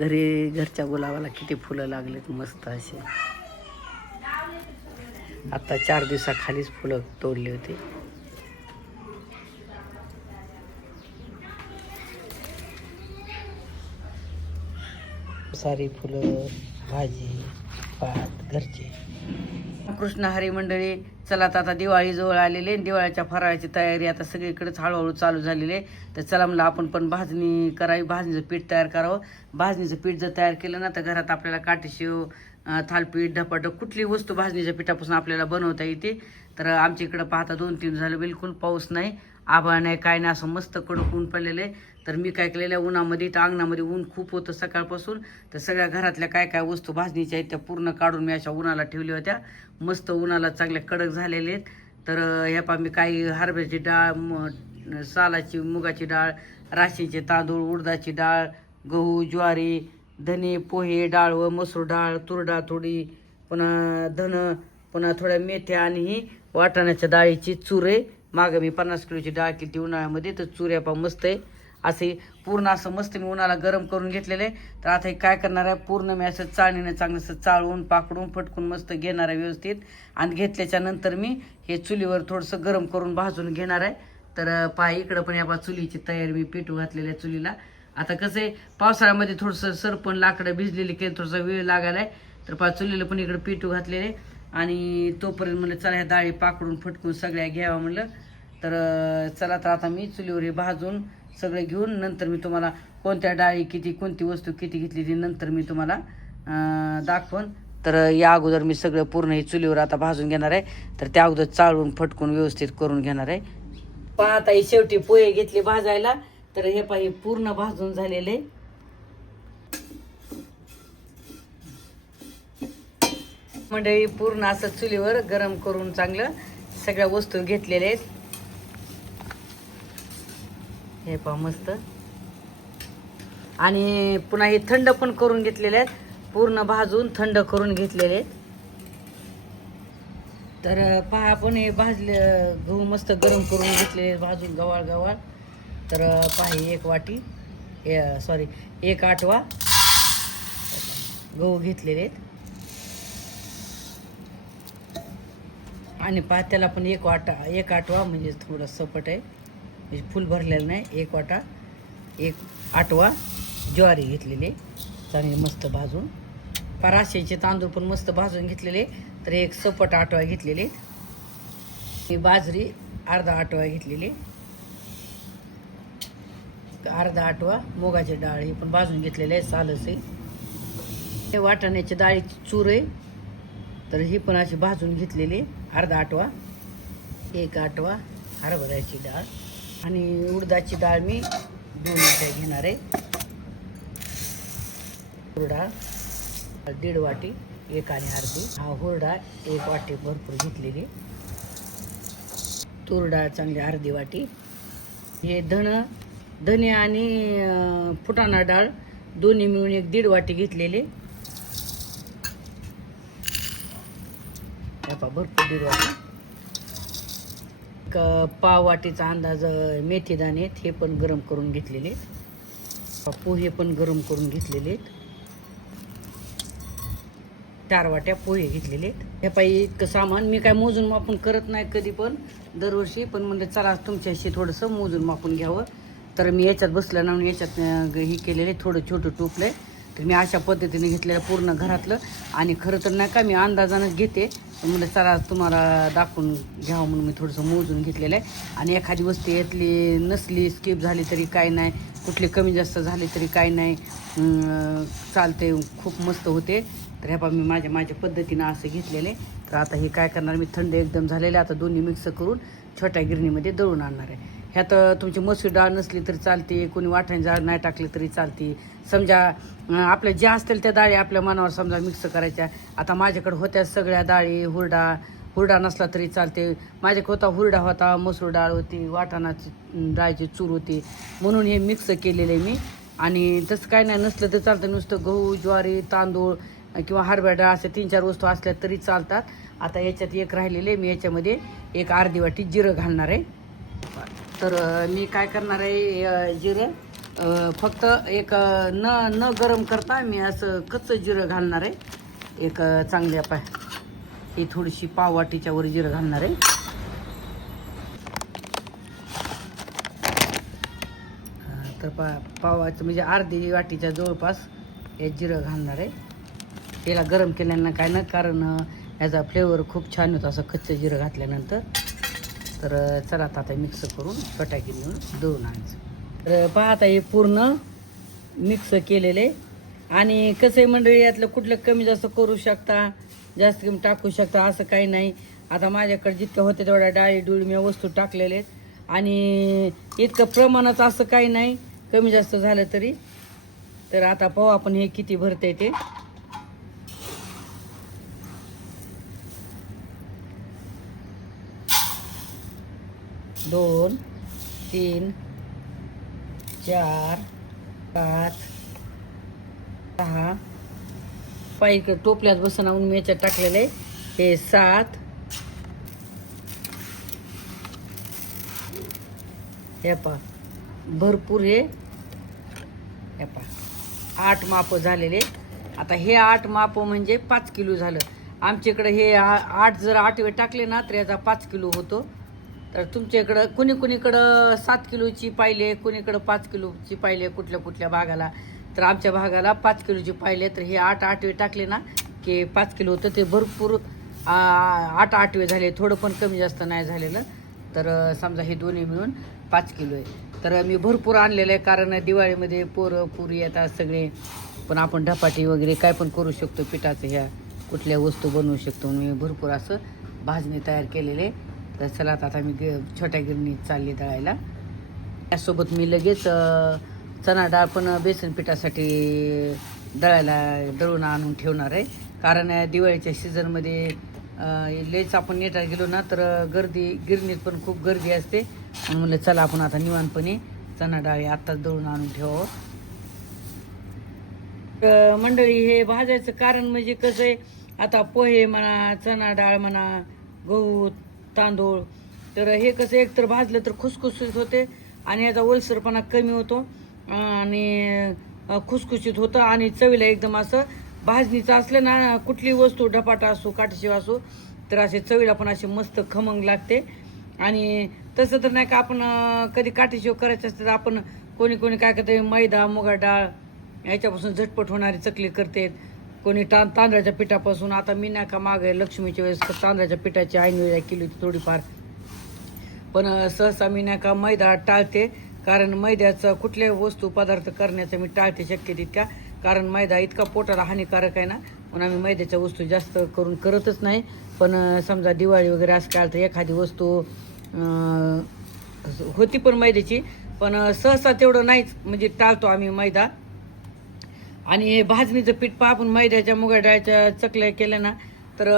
घरी घरच्या गुलाबाला किती फुलं लागलेत मस्त असे. आता चार दिवसाखालीच फुलं तोडली होती. सारी फुलं भाजी भात घरचे. कृष्ण हरी मंडळी चला आता आता दिवाळी जवळ आलेली आहे. दिवाळीच्या फराळाची तयारी आता सगळीकडेच हळूहळू चालू झालेली आहे. तर चला मला आपण पण भाजणी करावी भाजणीचं पीठ तयार करावं. भाजणीचं पीठ जर तयार केलं ना तर घरात आपल्याला काटेशिव थालपीठ धपाटं कुठली वस्तू भाजणीच्या पिठापासून आपल्याला बनवता येते तर आमच्या इकडं पाहता दोन तीन झालं बिलकुल पाऊस नाही आभाळ नाही काय नाही असं मस्त कडक ऊन पडलेलं आहे. तर मी काय केलेल्या उन्हामध्ये तर अंगणामध्ये ऊन खूप होतं सकाळपासून. तर सगळ्या घरातल्या काय काय वस्तू भाजणीच्या आहेत त्या पूर्ण काढून मी अशा उन्हाला ठेवल्या होत्या. मस्त उन्हाला चांगल्या कडक झालेले आहेत. तर ह्या पा मी काही हरभऱ्याची डाळ सालाची मुगाची डाळ राशीचे तांदूळ उडदाची डाळ गहू ज्वारी धने पोहे डाळ व मसूर डाळ तूर डाळ थोडी पुन्हा धन पुन्हा थोड्या मेथ्या आणि ही वाटाण्याच्या डाळीची चुरे. मागं मी पन्नास किलोची डाळ केली ती उन्हाळ्यामध्ये तर चुऱ्या पा मस्त आहे. असे पूर्ण असं मस्त मी उन्हाला गरम करून घेतलेले. आहे. तर आता हे काय करणार आहे? पूर्ण मी असं चाळणीने चांगलं असं चाळून पाकडून फटकून मस्त घेणार आहे व्यवस्थित. आणि घेतल्याच्या नंतर मी हे चुलीवर थोडंसं गरम करून भाजून घेणार आहे. तर पहा इकडं पण या पहा चुलीची तयारी मी पेटू घातलेल्या आहे चुलीला. आता कसं आहे पावसाळ्यामध्ये थोडंसं सरपण लाकडं भिजलेली की थोडासा वेळ लागायला आहे तर पहा चुलीला पण इकडं पेटू घातलेले. आणि तोपर्यंत म्हणलं चला ह्या डाळी पाकडून फटकून सगळ्या घ्यावा म्हणलं. तर चला तर आता मी चुलीवर हे भाजून सगळे घेऊन नंतर मी तुम्हाला कोणत्या डाळी किती कोणती वस्तू किती घेतली ती नंतर मी तुम्हाला दाखवून. तर या अगोदर मी सगळं पूर्ण हे चुलीवर आता भाजून घेणार आहे. तर त्या अगोदर चाळून फटकून व्यवस्थित करून घेणार आहे. पाहता ही शेवटी पोहे घेतले भाजायला. तर हे पाहि पूर्ण भाजून झालेले. मंडळी पूर्ण असं चुलीवर गरम करून चांगलं सगळ्या वस्तू घेतलेल्या आहेत. हे पहा मस्त. आणि पुन्हा हे थंड पण करून घेतलेले आहेत. पूर्ण भाजून थंड करून घेतलेले आहेत. तर पहा आपण हे भाजले गहू मस्त गरम करून घेतले भाजून गवाळ गवाळ. तर पहा एक वाटी सॉरी एक आठवा गहू घेतलेले आहेत. आणि पहा त्याला पण एक वाटा एक आठवा म्हणजे थोडं सपट आहे. म्हणजे फुल भरलेलं नाही एक वाटा एक आठवा ज्वारी घेतलेले चांगले मस्त भाजून. पराशेचे तांदूळ पण मस्त भाजून घेतलेले. तर एक सपट आठवा घेतलेले बाजरी अर्धा आठवा घेतलेली अर्धा आठवा मुगाची डाळ ही पण भाजून घेतलेली आहे सालस आहे. हे वाटाण्याच्या डाळीची चूर आहे. तर ही पण अशी भाजून घेतलेली अर्धा आठवा एक आठवा हरभऱ्याची डाळ. आणि उडदाची डाळ मी दोन रुपये घेणार आहे. हुरडा दीड वाटी एक आणि अर्धी. हा हुरडा एक वाटी भरपूर घेतलेली. तूर डाळ चांगली अर्धी वाटी. हे धण धने आणि फुटाणा डाळ दोन्ही मिळून एक दीड वाटी घेतलेले. पहा, भरपूर दीड वाटी. एक पाव वाटीचा अंदाज मेथीदाणे आहेत हे पण गरम करून घेतलेले आहेत. पोहे पण गरम करून घेतलेले आहेत चार वाट्या पोहे घेतलेले आहेत. हे पाई इतकं सामान मी काय मोजून मापून करत नाही कधी पण दरवर्षी पण म्हणलं चला तुमच्याशी थोडंसं मोजून मापून घ्यावं तर मी याच्यात बसलं ना याच्यात हे केलेलं आहे थोडं छोटं टोपलं आहे तर मी अशा पद्धतीने घेतलेलं पूर्ण घरातलं. आणि खरं तर नाही का मी अंदाजानंच घेते. म्हणजे चला तुम्हाला दाखवून घ्यावं म्हणून मी थोडंसं मोजून घेतलेलं आहे. आणि एखादी वस्तू यातली नसली स्किप झाली तरी काय नाही. कुठली कमी जास्त झाली तरी काय नाही. चालते खूप मस्त होते. तर ह्या मी माझ्या माझ्या पद्धतीनं असं घेतलेलं आहे. तर आता हे काय करणार? मी थंड एकदम झालेले आता दोन्ही मिक्स करून छोट्या गिरणीमध्ये दळून आणणार आहे. ह्यात तुमची मसूर डाळ नसली तरी चालते कोणी वाटाणे डाळ नाही टाकली तरी चालते. समजा आपल्या ज्या असतील त्या डाळी आपल्या मनावर समजा मिक्स करायच्या. आता माझ्याकडे होत्या सगळ्या डाळी हुरडा. हुरडा नसला तरी चालते. माझ्याकडे होता हुरडा होता मसूर डाळ होती वाटाणाची डाळीची चूर होती. म्हणून हे मिक्स केलेलं आहे मी. आणि तसं काय नाही नसलं तर चालतं. नुसतं गहू ज्वारी तांदूळ किंवा हरभरा डाळ अशा तीन चार वस्तू असल्या तरी चालतात. आता याच्यात एक राहिलेले मी याच्यामध्ये एक अर्धी वाटी जिरं घालणार आहे. तर मी काय करणार आहे जिरे जिरं फक्त एक न न गरम करता मी असं कच्चं जिरं घालणार आहे. एक चांगल्या पाय ही थोडीशी पाववाटीच्या वर जिरं घालणार आहे. तर पा पावाचं म्हणजे अर्धी वाटीच्या जवळपास हे जिरं घालणार आहे. त्याला गरम केल्यानं काय ना कारण याचा ह्याचा फ्लेवर खूप छान होतो असं कच्चं जिरं घातल्यानंतर. तर चला आता आता मिक्स करून फटाके घेऊन दळून आणायचं. तर पहा आता हे पूर्ण मिक्स केलेले. आणि कसं आहे मंडळी यातलं कुठलं कमी जास्त करू शकता जास्त कमी टाकू शकता असं काही नाही. आता माझ्याकडे जितकं होते तेवढ्या डाळी डुळी मी वस्तू टाकलेले आहेत. आणि इतकं प्रमाणात असं काही नाही. कमी जास्त झालं तरी. तर आता पाहू आपण हे किती भरते ते. दोन तीन चार पाच सहा. पाय टोपल्यात बसना म्हणून मी याच्यात टाकलेले. हे सात. हे पा भरपूर हे. हे पा आठ माप झालेले. आता हे आठ माप म्हणजे पाच किलो झालं. आमच्याकडे हे आ- आठ जर आठवे टाकले ना तर याचा पाच किलो होतो. तर तुमच्या इकडं कुणी कुणीकडं सात किलोची पाहिले कुणीकडं पाच किलोची पाहिले कुठल्या कुठल्या भागाला. तर आमच्या भागाला पाच किलोची पाहिले. तर हे आठ आठवे टाकले ना की पाच किलो होतं ते भरपूर आठ आठवे झाले. थोडं पण कमी जास्त नाही झालेलं. तर समजा हे दोन्ही मिळून पाच किलो आहे. तर मी भरपूर आणलेलं आहे कारण दिवाळीमध्ये पोरं पुरी येतात सगळे. पण आपण ढपाटी वगैरे काय पण करू शकतो पिठाचं ह्या कुठल्या वस्तू बनवू शकतो. मी भरपूर असं भाजणी तयार केलेले. तर चला आता मी ग छोट्या गिरणीत चालली दळायला. त्यासोबत मी लगेच चणा डाळ पण बेसन पिठासाठी दळायला दळून आणून ठेवणार आहे. कारण दिवाळीच्या सीझनमध्ये लेच आपण नेटा गेलो ना तर गर्दी गिरणीत पण खूप गर्दी असते. म्हणलं चला आपण आता निवांतपणे चणा डाळी आत्ताच दळून आणून ठेवावं. मंडळी हे भाजायचं कारण म्हणजे कसं आहे आता पोहे म्हणा चणा डाळ म्हणा गहू तांदूळ. तर हे कसं एकतर भाजलं तर खुसखुशीत होते आणि याचा ओलसरपणा कमी होतो. आणि खुसखुशीत होतं आणि चवीला एकदम असं भाजणीचं असलं ना कुठली वस्तू ढपाटा असो काटशिव असो तर असे चवीला पण असे मस्त खमंग लागते. आणि तसं तर नाही का आपण कधी काठीशिव करायचं असतं तर आपण कोणी कोणी काय करते मैदा मुगा डाळ याच्यापासून झटपट होणारी चकली करते कोणी ता तांदळाच्या पिठापासून आता मी नाही का मागे लक्ष्मीच्या वेळेस तांदळाच्या पिठाची ऐन वेळा केली होती थोडीफार. पण सहसा मी नाही का मैदा टाळते कारण मैद्याचं कुठल्याही वस्तू पदार्थ करण्याचं मी टाळते शक्य तितक्या. कारण मैदा इतका पोटाला हानिकारक आहे ना म्हणून आम्ही मैद्याच्या वस्तू जास्त करून करतच नाही. पण समजा दिवाळी वगैरे असं काय तर एखादी वस्तू होती पण मैद्याची. पण सहसा तेवढं नाहीच म्हणजे टाळतो आम्ही मैदा. आणि हे भाजणीचं पीठ पहा आपण मैद्याच्या मुगा डाळीच्या चकल्या केल्या ना तर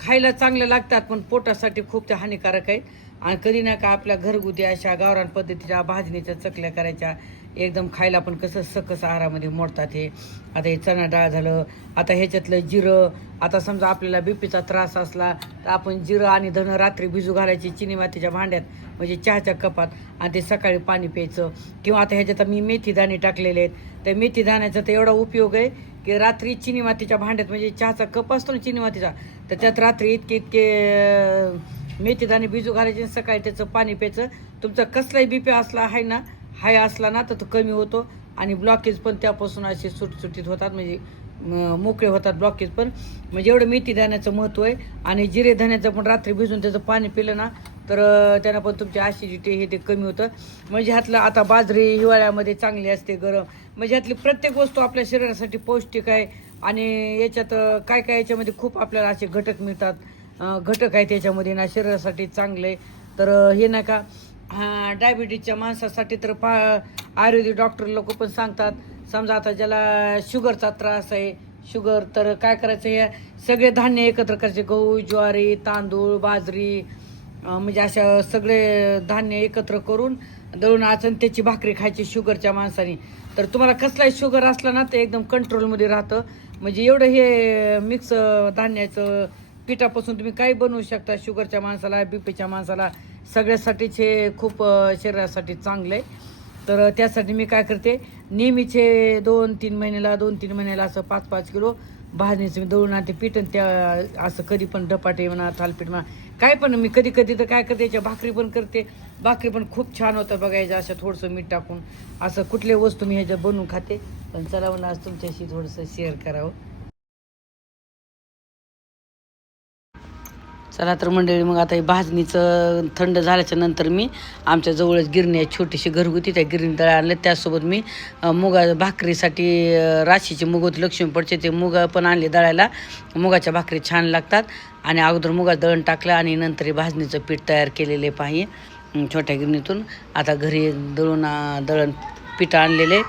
खायला चांगल्या लागतात पण पोटासाठी खूप ते हानिकारक आहेत. आणि कधी ना का आपल्या घरगुती अशा गावरान पद्धतीच्या भाजणीच्या चकल्या करायच्या एकदम खायला पण कसं सकस आहारामध्ये मोडतात हे. आता हे चणा डाळ झालं आता ह्याच्यातलं जिरं आता समजा आपल्याला बीपीचा त्रास असला तर आपण जिरं आणि धन रात्री भिजू घालायची चिनी मातीच्या भांड्यात म्हणजे चहाच्या कपात आणि ते सकाळी पाणी प्यायचं. किंवा आता ह्याच्यात मी मेथी दाणे टाकलेले आहेत. तर मेथी दाण्याचा तर एवढा उपयोग आहे की रात्री चिनी मातीच्या भांड्यात म्हणजे चहाचा कप असतो ना चिनी मातीचा तर त्यात रात्री इतके इतके मेथी दाणे भिजू घालायचे आणि सकाळी त्याचं पाणी प्यायचं. तुमचा कसलाही बीपी असला आहे ना हाय असला ना तर तो कमी होतो. आणि ब्लॉकेज पण त्यापासून असे सुटसुटीत होतात म्हणजे मोकळे होतात ब्लॉकेज पण. म्हणजे एवढं मेथी दाण्याचं महत्त्व आहे. आणि जिरे धान्याचं पण रात्री भिजून त्याचं पाणी पिलं ना तर त्यानं पण तुमची ॲसिडिटी हे ते कमी होतं. म्हणजे ह्यातलं आता बाजरी हिवाळ्यामध्ये चांगली असते गरम. म्हणजे ह्यातली प्रत्येक वस्तू आपल्या शरीरासाठी पौष्टिक आहे. आणि याच्यात काय काय याच्यामध्ये खूप आपल्याला असे घटक मिळतात. घटक आहेत त्याच्यामध्ये ना शरीरासाठी चांगले. तर हे नाही का हा डायबिटीजच्या माणसासाठी तर पा आयुर्वेदिक डॉक्टर लोक पण सांगतात समजा आता ज्याला शुगरचा त्रास आहे शुगर तर काय करायचं? हे सगळे धान्य एकत्र करायचे गहू ज्वारी तांदूळ बाजरी म्हणजे अशा सगळे धान्य एकत्र करून दळून आचन त्याची भाकरी खायची शुगरच्या माणसाने. तर तुम्हाला कसलाही शुगर असला ना ते एकदम कंट्रोलमध्ये राहतं. म्हणजे एवढं हे मिक्स धान्याचं पिठापासून तुम्ही काही बनवू शकता. शुगरच्या माणसाला बीपीच्या माणसाला सगळ्यासाठीच हे खूप शरीरासाठी चांगलं आहे. तर त्यासाठी मी काय करते नेहमीचे दोन तीन महिन्याला दोन तीन महिन्याला असं पाच पाच किलो भाजणीचं मी दळून आणते पीठ आणि त्या असं कधी पण डपाटे म्हणा थालपीठ म्हणा. काय पण मी कधी कधी तर काय करते याच्या भाकरी पण करते. भाकरी पण खूप छान होतं बघायचं असं थोडंसं मीठ टाकून. असं कुठल्या वस्तू मी ह्याच्यात बनवून खाते. पण चला म्हणून आज तुमच्याशी थोडंसं शेअर करावं. चला तर मंडळी मग आता हे भाजणीचं थंड झाल्याच्यानंतर मी आमच्या जवळच गिरणी आहे छोटीशी घरगुती त्या गिरणी दळ आणलं त्यासोबत मी मुगा भाकरीसाठी राशीचे मुग होते लक्ष्मीपटचे ते मुग पण आणले दळायला. मुगाच्या भाकरी छान लागतात. आणि अगोदर मुगा दळण टाकलं आणि नंतर हे भाजणीचं पीठ तयार केलेले पाहिजे छोट्या गिरणीतून. आता घरी दळून दळण पीठ आणलेले.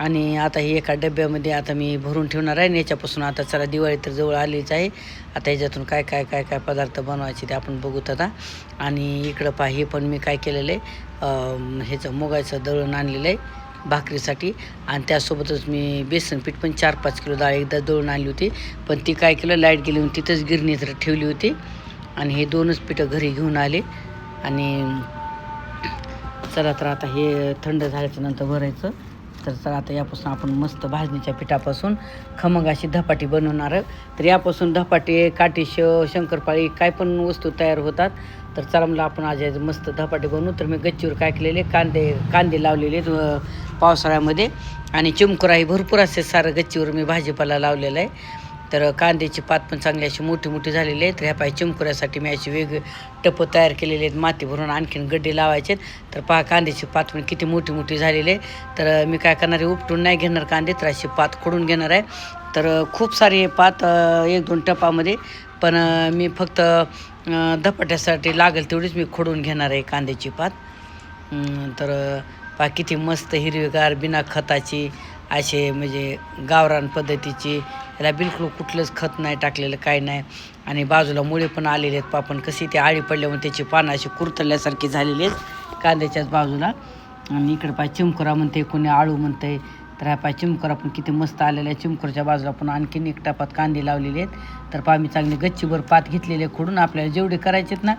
आणि आता हे एका डब्यामध्ये आता मी भरून ठेवणार आहे आणि याच्यापासून आता चला दिवाळी तर जवळ आलीच आहे. आता याच्यातून काय काय काय काय पदार्थ बनवायचे ते आपण बघूत आता. आणि इकडं पहा हे पण मी काय केलेलं आहे. ह्याचं मुगाचं दळण आणलेलं आहे भाकरीसाठी. आणि त्यासोबतच मी बेसन पीठ पण चार पाच किलो डाळ एकदा दळून आणली होती. पण ती काय केलं लाइट गेली म्हणून तिथंच जर ठेवली होती. आणि हे दोनच पिठं घरी घेऊन आले. आणि चला तर आता हे थंड झाल्याच्यानंतर भरायचं. तर चला आता यापासून आपण मस्त भाजणीच्या पिठापासून खमंग अशी धपाटी बनवणार तर यापासून धपाटे काटीश शंकरपाळी काय पण वस्तू तयार होतात. तर चला मला आपण आज मस्त धपाटे बनवू. तर मी गच्चीवर काय केलेले कांदे कांदे लावलेले पावसाळ्यामध्ये. आणि चिमकुराही भरपूर असे सारं गच्चीवर मी भाजीपाला लावलेला आहे. तर कांद्याची पात पण चांगली अशी मोठी मोठी झालेली आहे तर ह्या पाय चिमकुऱ्यासाठी मी अशी वेगळी टपं तयार केलेली आहेत. माती भरून आणखीन गड्डे लावायचे तर पहा कांद्याची पात पण किती मोठी मोठी झालेली आहे. तर मी काय करणार आहे उपटून नाही घेणार कांदे तर अशी पात खोडून घेणार आहे. तर खूप सारी पात एक दोन टपामध्ये पण मी फक्त धपाट्यासाठी लागेल तेवढीच मी खोडून घेणार आहे कांद्याची पात. तर पा किती मस्त हिरवीगार बिना खताची असे म्हणजे गावरान पद्धतीची याला बिलकुल कुठलंच खत नाही टाकलेलं काय नाही. आणि बाजूला मुळे पण आलेले आहेत पापण. कशी ते आळी पडल्यामुळे त्याची पानं अशी कुरतल्यासारखी झालेली आहेत कांद्याच्याच बाजूला. आणि इकडे पाय चिमकुरा म्हणते कोणी आळू म्हणते तर हा पाय चिमकुरा पण किती मस्त आलेला आहे. चिमकुराच्या बाजूला पण आणखीन एक टापात कांदे लावलेले आहेत. तर पा मी चांगली गच्चीभर पात घेतलेले आहे खोडून. आपल्याला जेवढे करायचे आहेत ना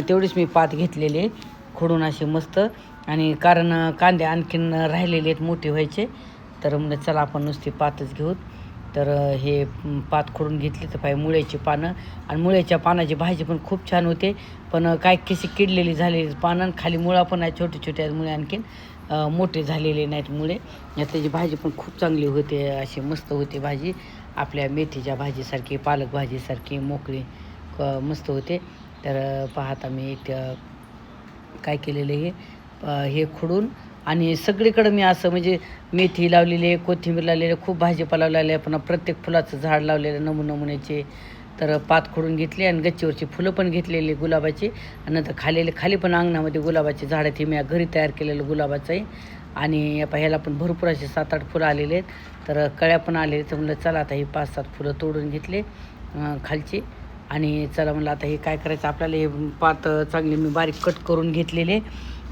तेवढेच तेवढीच मी पात घेतलेले आहे खोडून असे मस्त. आणि कारण कांदे आणखीन राहिलेले आहेत मोठे व्हायचे. तर म्हणजे चला आपण नुसती पातच घेऊ तर हे पात खोडून घेतली तर पाहिजे मुळ्याची पानं. आणि मुळ्याच्या पानाची भाजी पण खूप छान होते. पण काय कशी किडलेली झालेली पानं आणि खाली मुळा पण आहे छोटे छोटे आहेत मुळे आणखीन. मोठे झालेले नाहीत मुळे. त्याची भाजी पण खूप चांगली होते अशी मस्त होते भाजी. आपल्या मेथीच्या भाजीसारखी पालक भाजीसारखी मोकळी क- मस्त होते. तर पाहता मी एक काय केलेलं आहे हे खुडून. आणि सगळीकडं मी असं म्हणजे मेथी लावलेली आहे कोथिंबीर लावलेली आहे खूप भाजीपाला लावलेला आहे पुन्हा प्रत्येक फुलाचं झाड लावलेलं आहे नमू नमुन्याचे. तर पात खोडून घेतली आणि गच्चीवरची फुलं पण घेतलेली गुलाबाची. आणि नंतर खालेले खाली पण अंगणामध्ये गुलाबाची झाडं आहेत. हे मी घरी तयार केलेलं गुलाबाचं आहे. आणि ह्याला पण भरपूर असे सात आठ फुलं आलेले आहेत. तर कळ्या पण आलेले तर म्हणलं चला आता ही पाच सात फुलं तोडून घेतले खालचे खालची. आणि चला म्हणलं आता हे काय करायचं आपल्याला हे पात चांगली मी बारीक कट करून घेतलेले.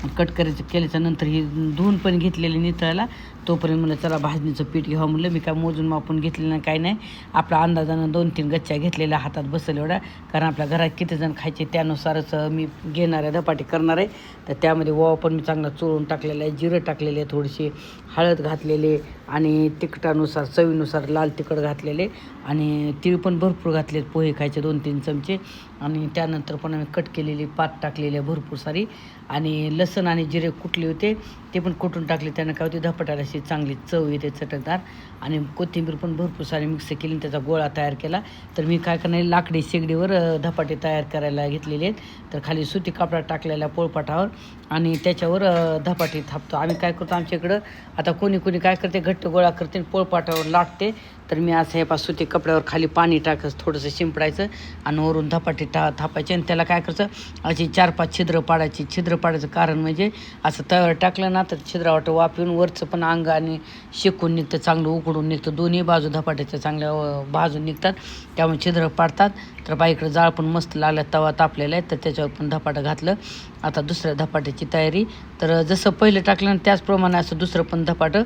कट करायचं केल्याच्यानंतर ही धुवून पण घेतलेले नितळायला तोपर्यंत म्हणलं चला भाजणीचं पीठ घ्यावं. म्हणलं मी काय मोजून मापून घेतलेलं नाही काय नाही. आपला अंदाजानं दोन तीन गच्च्या घेतलेल्या हातात बसल एवढ्या कारण आपल्या घरात किती जण खायचे त्यानुसारच मी घेणार आहे धपाटी करणार. आहे तर त्यामध्ये ओवा पण मी चांगला चोळून टाकलेला आहे जिरं टाकलेले आहे थोडीशी हळद घातलेले आणि तिखटानुसार चवीनुसार लाल तिखट घातलेले आणि तीळ पण भरपूर घातले पोहे खायचे दोन तीन चमचे. आणि त्यानंतर पण आम्ही कट केलेली पात टाकलेली आहे भरपूर सारी. आणि लसण आणि जिरे कुटले होते ते पण कुटून टाकले त्यानं काय होते धपाट्याला अशी चांगली चव येते चटकदार. आणि कोथिंबीर पण भरपूर सारी मिक्स केली आणि त्याचा गोळा तयार केला. तर मी काय करणार लाकडी शेगडीवर धपाटे तयार करायला घेतलेले आहेत. तर खाली सुती कापडा टाकलेला पोळपाटावर आणि त्याच्यावर धपाटे थापतो. आम्ही काय करतो आमच्या इकडं आता कोणी कोणी काय करते घट्ट गोळा करते आणि पोळपाटावर लाटते. तर मी असं हे पास सुती कपड्यावर खाली पाणी टाकायचं थोडंसं शिंपडायचं आणि वरून धपाटे टा थापायचे आणि त्याला काय करायचं अशी चार पाच छिद्र पाडायची. छिद्र पाडायचं कारण म्हणजे असं तव्यावर टाकलं ना तर छिद्रावाटं वापरून वरचं पण अंग आणि शेकून निघतं चांगलं उकडून निघतं. दोन्ही बाजू धपाट्याच्या चांगल्या भाजून निघतात. त्यामुळे छिद्र पाडतात. तर बाईकडं जाळ पण मस्त लागला तवा तापलेला आहे. तर त्याच्यावर पण धपाटं घातलं. आता दुसऱ्या धपाट्याची तयारी. तर जसं पहिलं टाकलं त्याचप्रमाणे असं दुसरं पण धपाटं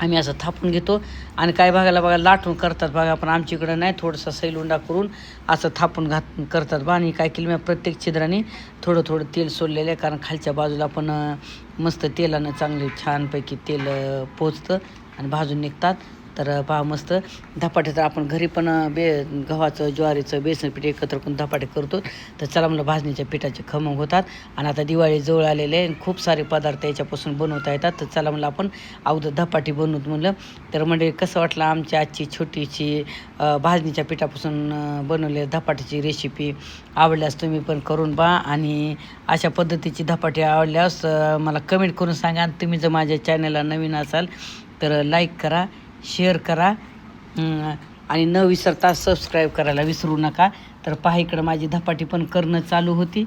आम्ही असं थापून घेतो. आणि काय भागाला बघा लाटून करतात बघा पण आमच्या इकडं नाही थोडंसं सैलुंडा करून असं थापून घात करतात बा. आणि काय केलं मी प्रत्येक छिद्राने थोडं थोडं तेल सोडलेलं आहे. कारण खालच्या बाजूला पण मस्त तेलानं चांगले छानपैकी तेल पोचतं आणि भाजून निघतात. तर पहा मस्त धपाटे तर आपण घरी पण बे गव्हाचं ज्वारीचं बेसन पीठ एकत्र करून धपाटे करतो. तर चला म्हणलं भाजणीच्या पिठाचे खमंग होतात. आणि आता दिवाळी जवळ आलेले आहे. खूप सारे पदार्थ याच्यापासून बनवता येतात. तर चला म्हणलं आपण अगोदर धपाटी बनवत म्हणलं. तर म्हणजे कसं वाटलं आमची आजची छोटीशी भाजणीच्या पिठापासून बनवलेल्या धपाट्याची रेसिपी आवडल्यास तुम्ही पण करून पहा. आणि अशा पद्धतीची धपाटी आवडल्यास मला कमेंट करून सांगा. आणि तुम्ही जर माझ्या चॅनलला नवीन असाल तर लाईक करा. शेअर करा. आणि न विसरता सबस्क्राईब करायला विसरू नका. तर पहा इकडं माझी धपाटी पण करणं चालू होती.